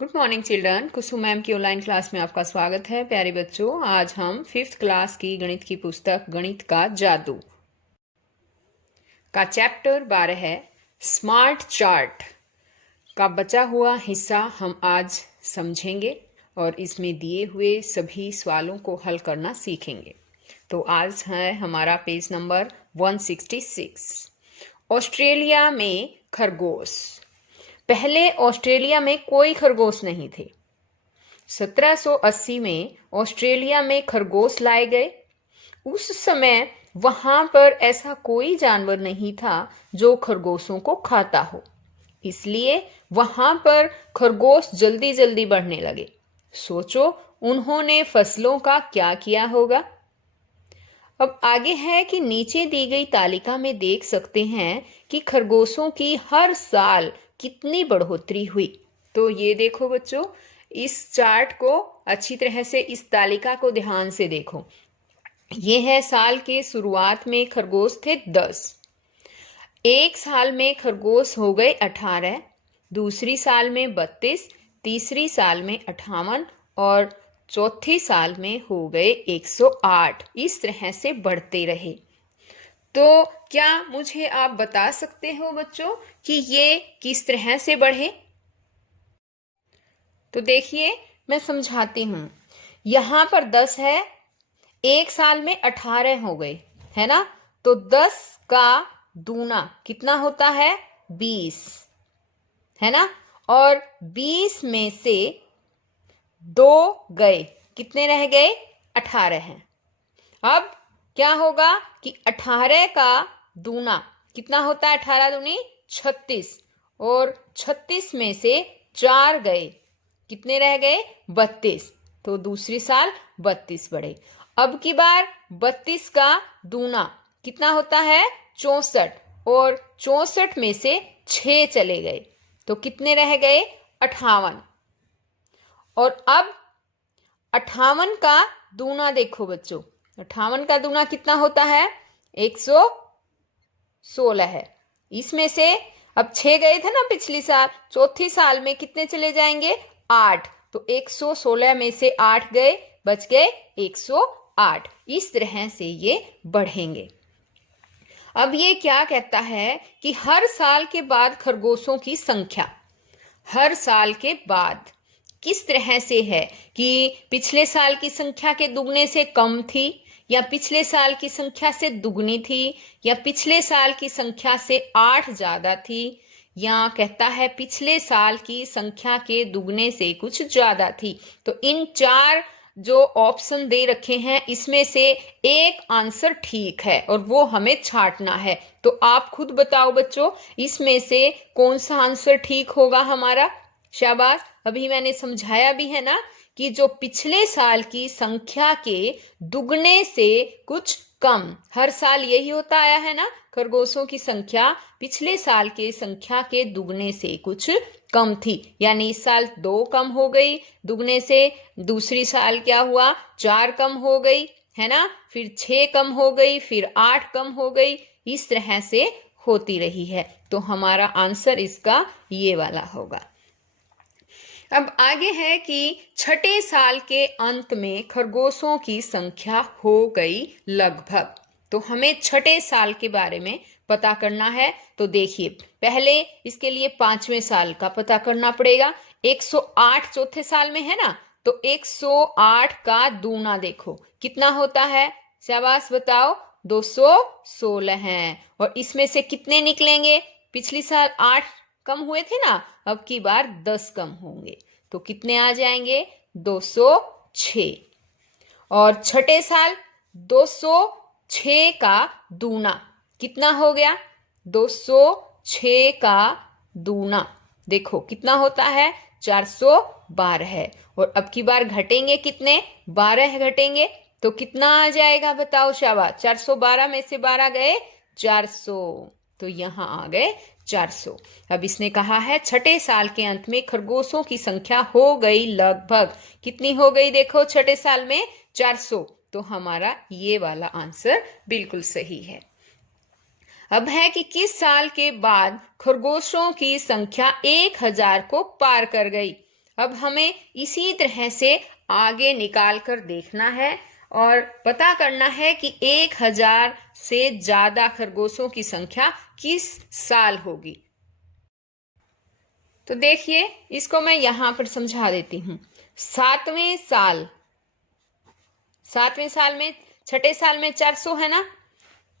Good morning children. Kusum ma'am की online class में आपका स्वागत है। प्यारे बच्चों, आज हम 5th क्लास की गणित की पुस्तक गणित का जादू का चैप्टर 12 है स्मार्ट चार्ट का बचा हुआ हिस्सा हम आज समझेंगे और इसमें दिए हुए सभी सवालों को हल करना सीखेंगे। तो आज है हमारा पेज नंबर 166। ऑस्ट्रेलिया में खरगोश। पहले ऑस्ट्रेलिया में कोई खरगोश नहीं थे। 1780 में ऑस्ट्रेलिया में खरगोश लाए गए। उस समय वहां पर ऐसा कोई जानवर नहीं था जो खरगोशों को खाता हो, इसलिए वहां पर खरगोश जल्दी जल्दी बढ़ने लगे। सोचो उन्होंने फसलों का क्या किया होगा। अब आगे है कि नीचे दी गई तालिका में देख सकते हैं कि खरगोशों की हर साल कितनी बढ़ोतरी हुई। तो ये देखो बच्चों, इस चार्ट को अच्छी तरह से, इस तालिका को ध्यान से देखो। ये है साल के शुरुआत में खरगोश थे 10, एक साल में खरगोश हो गए 18, दूसरी साल में 32, तीसरी साल में 58 और चौथी साल में हो गए 108। इस तरह से बढ़ते रहे। तो क्या मुझे आप बता सकते हो बच्चों कि ये किस तरह से बढ़े? तो देखिए मैं समझाती हूं। यहां पर 10 है, एक साल में 18 हो गए, है ना। तो 10 का दूना कितना होता है? 20, है ना। और 20 में से 2 गए, कितने रह गए? 18 हैं। अब क्या होगा कि 18 का दूना कितना होता है? 18 दूनी 36, और 36 में से 4 गए, कितने रह गए? 32। तो दूसरी साल 32 बढ़े। अब की बार 32 का दूना कितना होता है? 64, और 64 में से 6 चले गए, तो कितने रह गए? 58। और अब 58 का दूना देखो बच्चों, 58 का दूना कितना होता है? 116 है। इसमें से अब 6 गए थे ना पिछली साल, चौथी साल में कितने चले जाएंगे? 8। तो 116 में से 8 गए, बच गए 108। इस तरह से ये बढ़ेंगे। अब ये क्या कहता है कि हर साल के बाद खरगोशों की संख्या हर साल के बाद किस तरह से है कि पिछले साल की संख्या के दुगने से कम थी, या पिछले साल की संख्या से दुगनी थी, या पिछले साल की संख्या से 8 ज्यादा थी, या कहता है पिछले साल की संख्या के दुगने से कुछ ज्यादा थी। तो इन 4 जो ऑप्शन दे रखे हैं इसमें से एक आंसर ठीक है और वो हमें छांटना है। तो आप खुद बताओ बच्चों, इसमें से कौन सा आंसर ठीक होगा हमारा? शाबाश। अभी मैंने समझाया भी है ना कि जो पिछले साल की संख्या के दुगने से कुछ कम, हर साल यही होता आया है ना, खरगोशों की संख्या पिछले साल के संख्या के दुगने से कुछ कम थी। यानी इस साल 2 कम हो गई दुगने से, दूसरी साल क्या हुआ? 4 कम हो गई, है ना, फिर 6 कम हो गई, फिर 8 कम हो गई। इस तरह से होती रही है। तो हमारा आंसर इसका ये वाला होगा। अब आगे है कि छठे साल के अंत में खरगोशों की संख्या हो गई लगभग। तो हमें छठे साल के बारे में पता करना है। तो देखिए, पहले इसके लिए 5वें साल का पता करना पड़ेगा। 108 चौथे साल में है ना, तो 108 का दूना देखो कितना होता है? शाबाश बताओ, 216 है। और इसमें से कितने निकलेंगे? पिछली साल 8 कम हुए थे ना, अब की बार 10 कम होंगे, तो कितने आ जाएंगे? 206। और छठे साल 206 का दूना कितना हो गया? 206 का दूना देखो कितना होता है? 412 है। और अब की बार घटेंगे कितने? 12 घटेंगे, तो कितना आ जाएगा बताओ? शाबाश, 412 में से 12 गए, 400। तो यहां आ गए 400। अब इसने कहा है छठे साल के अंत में खरगोशों की संख्या हो गई लगभग, कितनी हो गई देखो छठे साल में? 400। तो हमारा ये वाला आंसर बिल्कुल सही है। अब है कि किस साल के बाद खरगोशों की संख्या 1000 को पार कर गई? अब हमें इसी तरह से आगे निकाल कर देखना है और पता करना है कि 1000 से ज्यादा खरगोशों की संख्या किस साल होगी। तो देखिए, इसको मैं यहां पर समझा देती हूं। सातवें साल में, छठे साल में 400 है ना,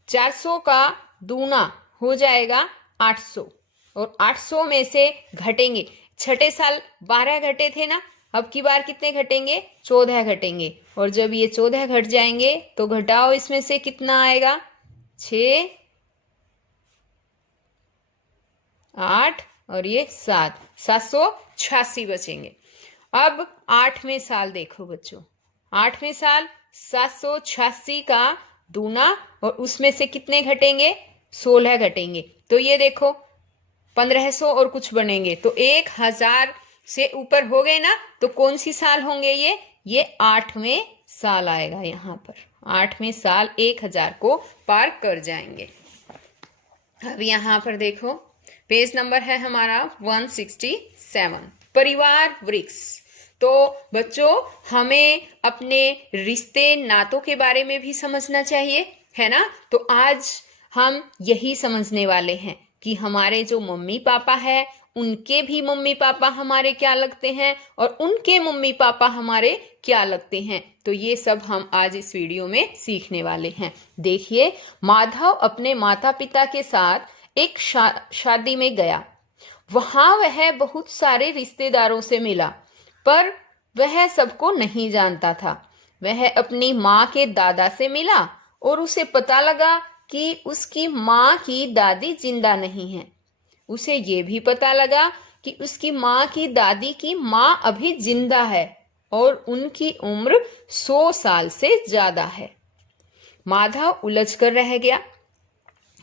400 का दूना हो जाएगा 800 और 800 में से घटेंगे। छठे साल 12 घटे थे ना, अब की बार कितने घटेंगे? 14 घटेंगे। और जब ये 14 घट जाएंगे तो घटाओ, इसमें से कितना आएगा? 6, 8 और ये 7, 786 बचेंगे। अब 8वें साल देखो बच्चों, 8वें साल 786 का दूना और उसमें से कितने घटेंगे? 16 घटेंगे। तो ये देखो 1500 और कुछ बनेंगे, तो 1000 से ऊपर हो गए ना, तो कौन सी साल होंगे ये 8वें साल आएगा। यहाँ पर 8वें साल 1000 को पार कर जाएंगे। अब यहाँ पर देखो, पेज नंबर है हमारा 167, परिवार वृक्ष। तो बच्चों, हमें अपने रिश्ते नातों के बारे में भी समझना चाहिए, है ना। तो आज हम यही समझने वाले हैं कि हमारे जो मम्मी पापा है, उनके भी मम्मी पापा हमारे क्या लगते हैं और उनके मम्मी पापा हमारे क्या लगते हैं। तो ये सब हम आज इस वीडियो में सीखने वाले हैं। देखिए, माधव अपने माता पिता के साथ एक शादी में गया। वहां वह बहुत सारे रिश्तेदारों से मिला, पर वह सबको नहीं जानता था। वह अपनी माँ के दादा से मिला और उसे पता लगा कि उसकी माँ की दादी जिंदा नहीं है। उसे ये भी पता लगा कि उसकी माँ की दादी की माँ अभी जिंदा है और उनकी उम्र 100 साल से ज्यादा है। माधव उलझ कर रह गया।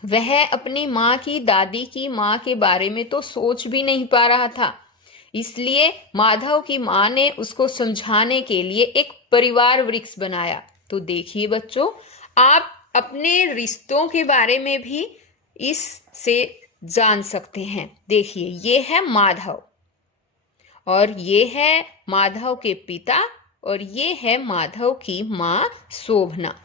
वह अपनी माँ की दादी की माँ के बारे में तो सोच भी नहीं पा रहा था। इसलिए माधव की माँ ने उसको समझाने के लिए एक परिवार वृक्ष बनाया। तो देखिए बच्चों, आप अपने रिश्तों के बारे में भी इससे जान सकते हैं। देखिए, ये है माधव और ये है माधव के पिता और ये है माधव की माँ शोभना।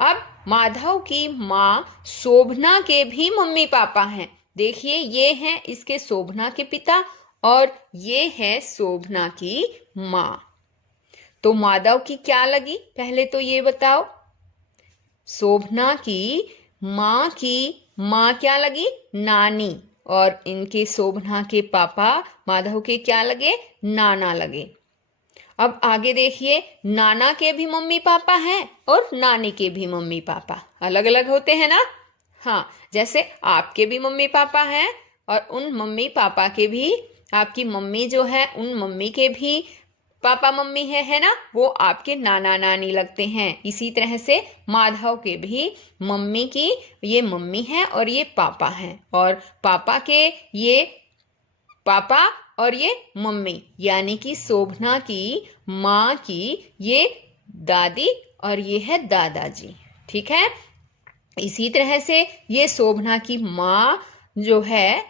अब माधव की माँ शोभना के भी मम्मी पापा हैं। देखिए, ये हैं इसके शोभना के पिता और ये है शोभना की माँ। तो माधव की क्या लगी, पहले तो ये बताओ। शोभना की माँ क्या लगी? नानी। और इनके शोभना के पापा माधव के क्या लगे? नाना लगे। अब आगे देखिए, नाना के भी मम्मी पापा हैं और नानी के भी मम्मी पापा अलग अलग होते हैं ना। हाँ, जैसे आपके भी मम्मी पापा हैं और उन मम्मी पापा के भी, आपकी मम्मी जो है उन मम्मी के भी पापा मम्मी है ना, वो आपके नाना नानी लगते हैं। इसी तरह से माधव के भी मम्मी की ये मम्मी है और ये पापा हैं, और पापा के ये पापा और ये मम्मी, यानी कि शोभना की माँ की ये दादी और ये है दादाजी। ठीक है। इसी तरह से ये शोभना की माँ जो है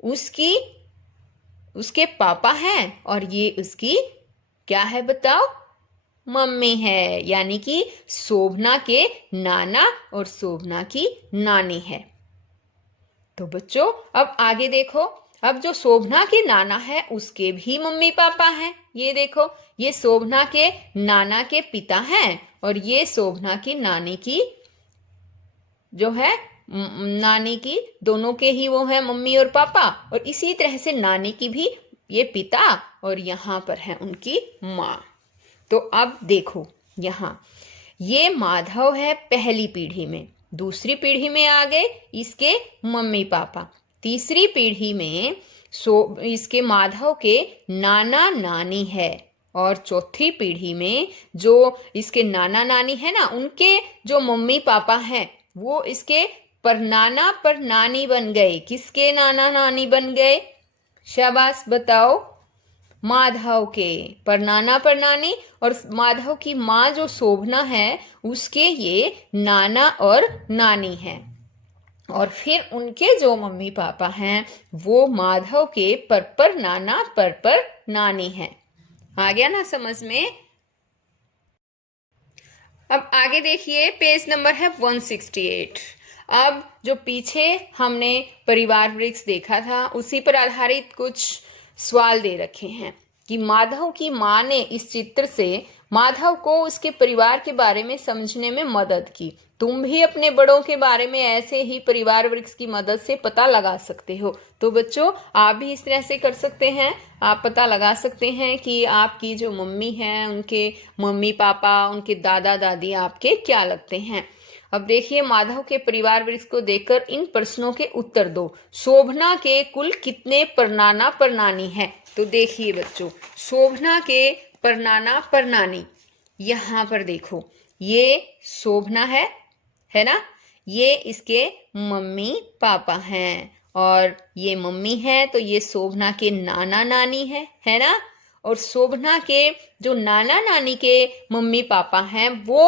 उसके पापा हैं और ये उसकी क्या है बताओ? मम्मी है, यानी कि शोभना के नाना और शोभना की नानी है। तो बच्चों, अब आगे देखो, अब जो शोभना के नाना है उसके भी मम्मी पापा हैं। ये देखो, ये शोभना के नाना के पिता हैं और ये शोभना की नानी की जो है नानी की, दोनों के ही वो है मम्मी और पापा। और इसी तरह से नानी की भी ये पिता और यहाँ पर है उनकी माँ। तो अब देखो, यहाँ ये माधव है पहली पीढ़ी में, दूसरी पीढ़ी में आ गए इसके मम्मी पापा, तीसरी पीढ़ी में इसके माधव के नाना नानी है, और चौथी पीढ़ी में जो इसके नाना नानी है ना, उनके जो मम्मी पापा हैं वो इसके परनाना पर नानी बन गए। किसके नाना नानी बन गए? शाबाश बताओ। माधव के परनाना पर नानी, और माधव की माँ जो शोभना है उसके ये नाना और नानी है। और फिर उनके जो मम्मी पापा हैं वो माधव के पर नाना पर नानी हैं। आ गया ना समझ में? अब आगे देखिए, पेज नंबर है 168। अब जो पीछे हमने परिवार वृक्ष देखा था उसी पर आधारित कुछ सवाल दे रखे हैं कि माधव की माँ ने इस चित्र से माधव को उसके परिवार के बारे में समझने में मदद की। तुम भी अपने बड़ों के बारे में ऐसे ही परिवार वृक्ष की मदद से पता लगा सकते हो। तो बच्चों, आप भी इस तरह से कर सकते हैं। आप पता लगा सकते हैं कि आपकी जो मम्मी है उनके मम्मी पापा, उनके दादा दादी आपके क्या लगते हैं। अब देखिए, माधव के परिवार वृक्ष को देखकर इन प्रश्नों के उत्तर दो। शोभना के कुल कितने परनाना परनानी हैं? तो देखिए बच्चों, शोभना के परनाना परनानी, यहाँ पर देखो, ये शोभना है ना, ये इसके मम्मी पापा हैं, और ये मम्मी है तो ये शोभना के नाना नानी है ना। और शोभना के जो नाना नानी के मम्मी पापा हैं वो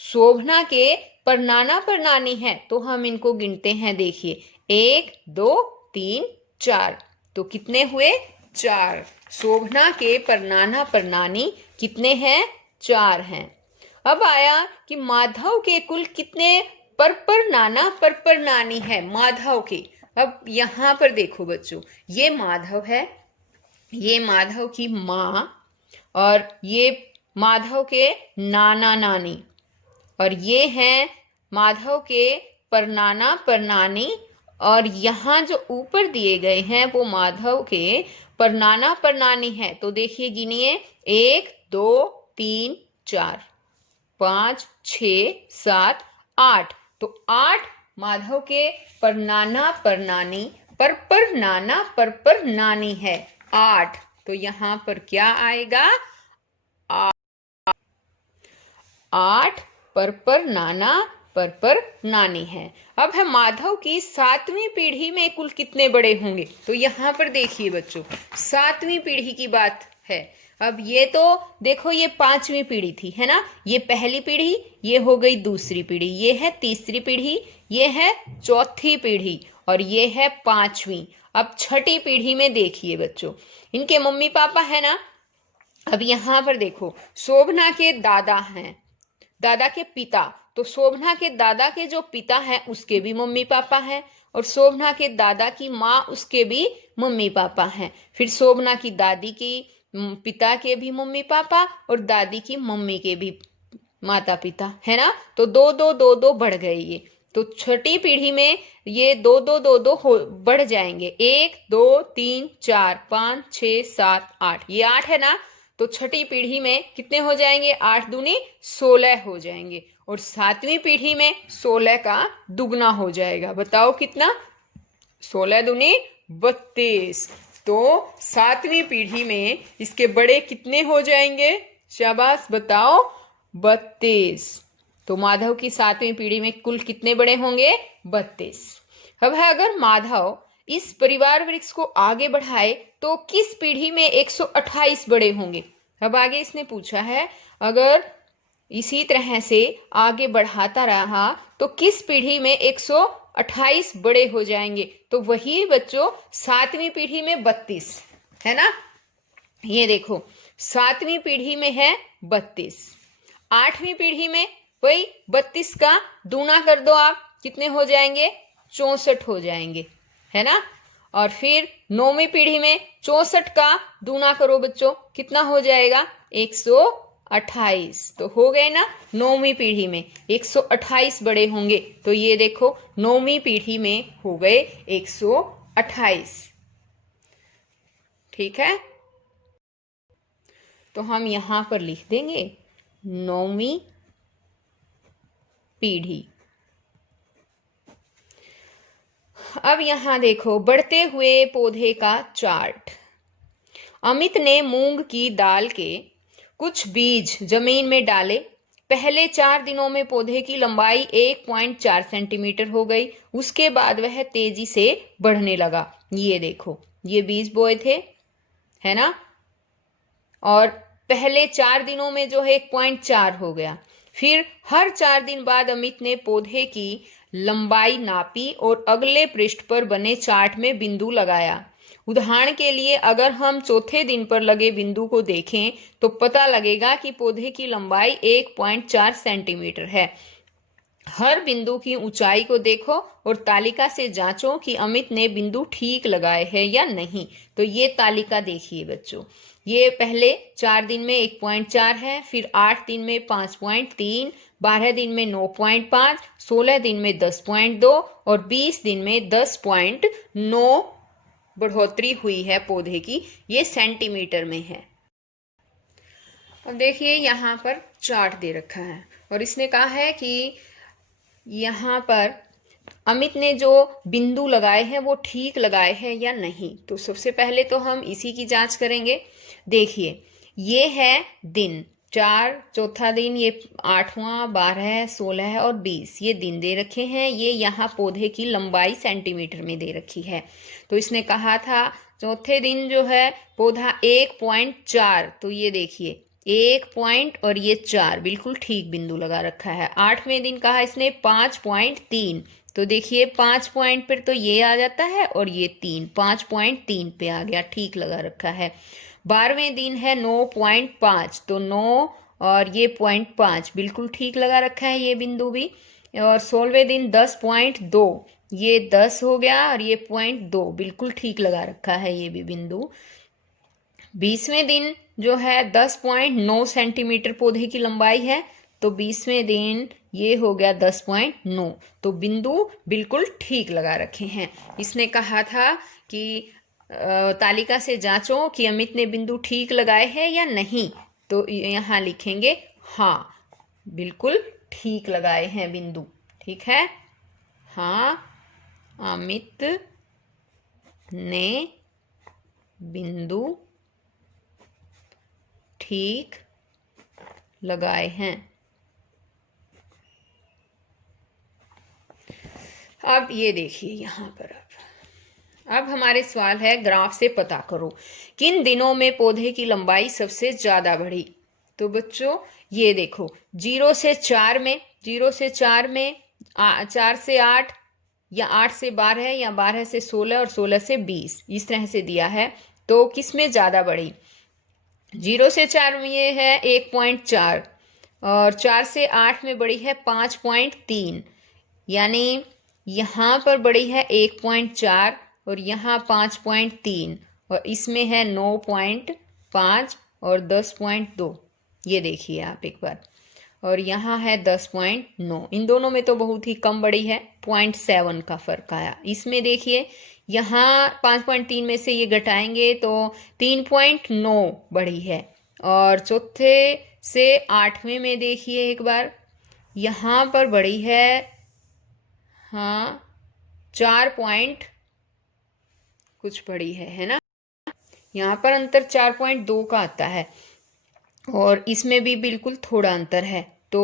शोभना के परनाना परनानी है। तो हम इनको गिनते हैं, देखिए 1 2 3 4। तो कितने हुए? 4। शोभना के परनाना परनानी कितने हैं? 4 हैं। अब आया कि माधव के कुल कितने पर नाना पर नानी है माधव के। अब यहाँ पर देखो बच्चों, ये माधव है, ये माधव की माँ, और ये माधव के नाना नानी, और ये हैं माधव के परनाना परनानी, और यहाँ जो ऊपर दिए गए हैं वो माधव के परनाना परनानी है। तो देखिए, गिनिए, 1 2 3 4 5 6 7 8। तो 8 माधव के परनाना परनानी पर नाना पर नानी है 8। तो यहाँ पर क्या आएगा? 8 पर नाना पर नानी है। अब है माधव की 7वीं पीढ़ी में कुल कितने बड़े होंगे? तो यहाँ पर देखिए बच्चों, 7वीं पीढ़ी की बात है। अब ये तो देखो, ये 5वीं पीढ़ी थी, है ना। ये पहली पीढ़ी, ये हो गई दूसरी पीढ़ी, ये है तीसरी पीढ़ी, ये है चौथी पीढ़ी, और ये है 5वीं। अब छठी पीढ़ी में देखिए बच्चों, इनके मम्मी पापा है ना। अब यहाँ पर देखो, शोभना के दादा हैं, दादा के पिता, तो शोभना के दादा के जो पिता हैं उसके भी मम्मी पापा हैं, और शोभना के दादा की माँ, उसके भी मम्मी पापा हैं। फिर शोभना की दादी की पिता के भी मम्मी पापा, और दादी की मम्मी के भी माता पिता, है ना। तो 2 2 2 2 बढ़ गए ये। तो छठी पीढ़ी में ये 2 2 2 2 बढ़ जाएंगे, 1 2 3 4 5 6 7 8, ये 8 है ना। तो छठी पीढ़ी में कितने हो जाएंगे? 8 दूनी 16 हो जाएंगे, और 7वीं पीढ़ी में 16 का दुगना हो जाएगा। बताओ कितना? 16 दूनी 32। तो 7वीं पीढ़ी में इसके बड़े कितने हो जाएंगे? शाबाश, बताओ, 32। तो माधव की 7वीं पीढ़ी में कुल कितने बड़े होंगे? 32। अब है, अगर माधव इस परिवार वृक्ष को आगे बढ़ाए तो किस पीढ़ी में 128 बड़े होंगे? अब आगे इसने पूछा है, अगर इसी तरह से आगे बढ़ाता रहा तो किस पीढ़ी में 128 बड़े हो जाएंगे? तो वही बच्चों 7वीं पीढ़ी में 32, है ना। ये देखो, 7वीं पीढ़ी में है 32, 8वीं पीढ़ी में वही 32 का दूना कर दो आप, कितने हो जाएंगे? 64 हो जाएंगे, है ना। और फिर 9वीं पीढ़ी में 64 का दूना करो बच्चों, कितना हो जाएगा? 128। तो हो गए ना, 9वीं पीढ़ी में 128 बड़े होंगे। तो ये देखो, 9वीं पीढ़ी में हो गए 128। ठीक है, तो हम यहां पर लिख देंगे 9वीं पीढ़ी। अब यहां देखो, बढ़ते हुए पौधे का चार्ट। अमित ने मूंग की दाल के कुछ बीज जमीन में डाले। पहले 4 दिनों में पौधे की लंबाई 1.4 सेंटीमीटर हो गई। उसके बाद वह तेजी से बढ़ने लगा। ये देखो, ये बीज बोए थे, है ना, और पहले 4 दिनों में जो है 1.4 हो गया। फिर हर 4 दिन बाद अमित ने पौधे की लंबाई नापी और अगले पृष्ठ पर बने चार्ट में बिंदु लगाया। उदाहरण के लिए अगर हम चौथे दिन पर लगे बिंदु को देखें तो पता लगेगा कि पौधे की लंबाई 1.4 सेंटीमीटर है। हर बिंदु की ऊंचाई को देखो और तालिका से जांचो कि अमित ने बिंदु ठीक लगाए हैं या नहीं। तो ये तालिका देखिए बच्चों, ये पहले 4 दिन में 1.4 है, फिर 8 दिन में 5.3, 12 दिन में 9.5, 16 दिन में 10.2 और 20 दिन में 10.9 बढ़ोतरी हुई है पौधे की। ये सेंटीमीटर में है। अब देखिए यहाँ पर चार्ट दे रखा है और इसने कहा है कि यहाँ पर अमित ने जो बिंदु लगाए हैं वो ठीक लगाए हैं या नहीं। तो सबसे पहले तो हम इसी की जांच करेंगे। देखिए ये है दिन 4, चौथा दिन, ये 8वां, 12, 16 और 20 ये दिन दे रखे हैं। ये यहाँ पौधे की लंबाई सेंटीमीटर में दे रखी है। तो इसने कहा था चौथे दिन जो है पौधा 1.4, तो ये देखिए 1 पॉइंट और ये 4 बिल्कुल ठीक बिंदु लगा रखा है। 8वें दिन कहा इसने 5.3, तो देखिए 5 पॉइंट पर तो ये आ जाता है और ये 5.3 पे आ गया, ठीक लगा रखा है। 12वें दिन है 9.5, तो 9 और ये 0.5 बिल्कुल ठीक लगा रखा है ये बिंदु भी। और 16वें दिन 10.2, ये 10 हो गया और ये 0.2 बिल्कुल ठीक लगा रखा है ये भी बिंदु। 20वें दिन जो है 10.9 सेंटीमीटर पौधे की लंबाई है, तो 20वें दिन ये हो गया 10.9, तो बिंदु बिल्कुल ठीक लगा रखे हैं। इसने कहा था कि तालिका से जांचो कि अमित ने बिंदु ठीक लगाए हैं या नहीं। तो यहाँ लिखेंगे हाँ बिल्कुल ठीक लगाए हैं बिंदु, ठीक है। हाँ अमित ने बिंदु ठीक लगाए हैं। अब ये देखिए यहाँ पर अब हमारे सवाल है ग्राफ से पता करो किन दिनों में पौधे की लंबाई सबसे ज्यादा बढ़ी। तो बच्चों ये देखो 0 से 4 में, 0 से 4 में, 4 से 8 या 8 से 12 या 12 से 16 और 16 से 20 इस तरह से दिया है। तो किस में ज्यादा बढ़ी? 0 से 4 में ये है 1.4 और 4 से 8 में बढ़ी है 5.3, यानी यहाँ पर बढ़ी है 1.4 और यहाँ 5.3 और इसमें है 9.5 और 10.2। ये देखिए आप एक बार, और यहाँ है 10.9। इन दोनों में तो बहुत ही कम बढ़ी है, 0.7 का फर्क आया। इसमें देखिए यहाँ 5.3 में से ये घटाएंगे तो 3.9 बढ़ी है। और चौथे से 8वें में देखिए एक बार, यहाँ पर बढ़ी है 4 पॉइंट कुछ बढ़ी है ना। यहाँ पर अंतर 4.2 का आता है और इसमें भी बिल्कुल थोड़ा अंतर है। तो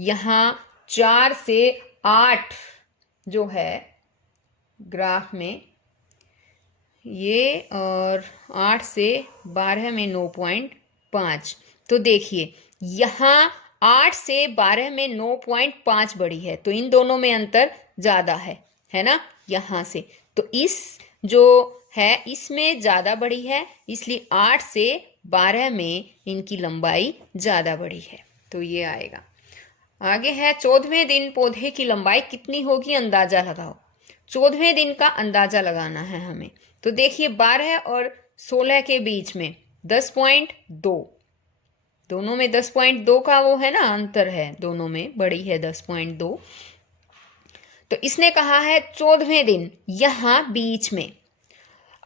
यहाँ 4 से 8 जो है ग्राफ में ये, और 8 से 12 में 9.5। तो देखिए यहाँ 8 से 12 में 9.5 बढ़ी है, तो इन दोनों में अंतर ज़्यादा है ना यहाँ से। तो इस जो है इसमें ज़्यादा बढ़ी है, इसलिए 8 से 12 में इनकी लंबाई ज़्यादा बढ़ी है, तो ये आएगा। आगे है 14वें दिन पौधे की लंबाई कितनी होगी अंदाज़ा लगाओ। 14वें दिन का अंदाज़ा लगाना है हमें। तो देखिए 12 और 16 के बीच में 10.2, दोनों में 10.2 का वो है ना अंतर है, दोनों में बड़ी है 10.2। तो इसने कहा है 14वें दिन यहाँ बीच में।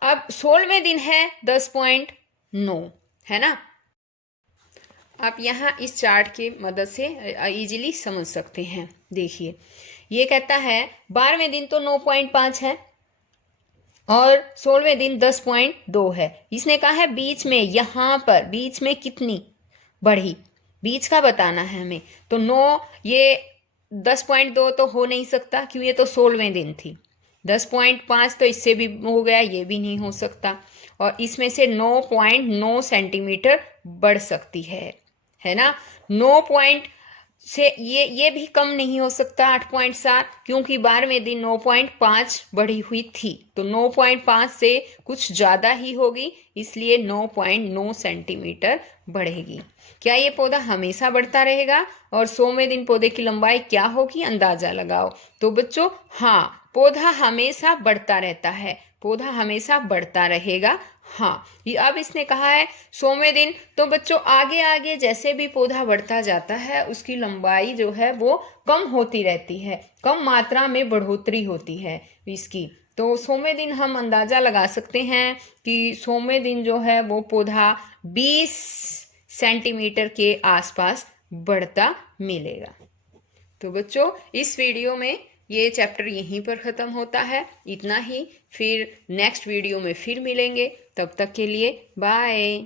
अब 16वें दिन है 10.9, है ना। आप यहाँ इस चार्ट की मदद से इजीली समझ सकते हैं। देखिए ये कहता है 12वें दिन तो 9.5 है और 16वें दिन 10.2 है। इसने कहा है बीच में, यहाँ पर बीच में कितनी बढ़ी, बीच का बताना है हमें। तो 9, ये 10.2 तो हो नहीं सकता क्यों, ये तो 16वें दिन थी। 10.5 तो इससे भी हो गया, ये भी नहीं हो सकता। और इसमें से 9.9 सेंटीमीटर बढ़ सकती है ना। से ये भी कम नहीं हो सकता 8.7, क्योंकि 12वें दिन 9.5 बढ़ी हुई थी, तो 9.5 से कुछ ज्यादा ही होगी, इसलिए 9.9 सेंटीमीटर बढ़ेगी। क्या ये पौधा हमेशा बढ़ता रहेगा? और 100वें दिन पौधे की लंबाई क्या होगी, अंदाजा लगाओ। तो बच्चों हाँ, पौधा हमेशा बढ़ता रहता है, पौधा हमेशा बढ़ता रहेगा। हाँ, ये अब इसने कहा है 100वें दिन, तो बच्चों आगे आगे जैसे भी पौधा बढ़ता जाता है उसकी लंबाई जो है वो कम होती रहती है, कम मात्रा में बढ़ोतरी होती है इसकी। तो 100वें दिन हम अंदाजा लगा सकते हैं कि 100वें दिन जो है वो पौधा 20 सेंटीमीटर के आसपास बढ़ता मिलेगा। तो बच्चों इस वीडियो में ये चैप्टर यहीं पर ख़त्म होता है, इतना ही। फिर नेक्स्ट वीडियो में फिर मिलेंगे, तब तक के लिए बाय।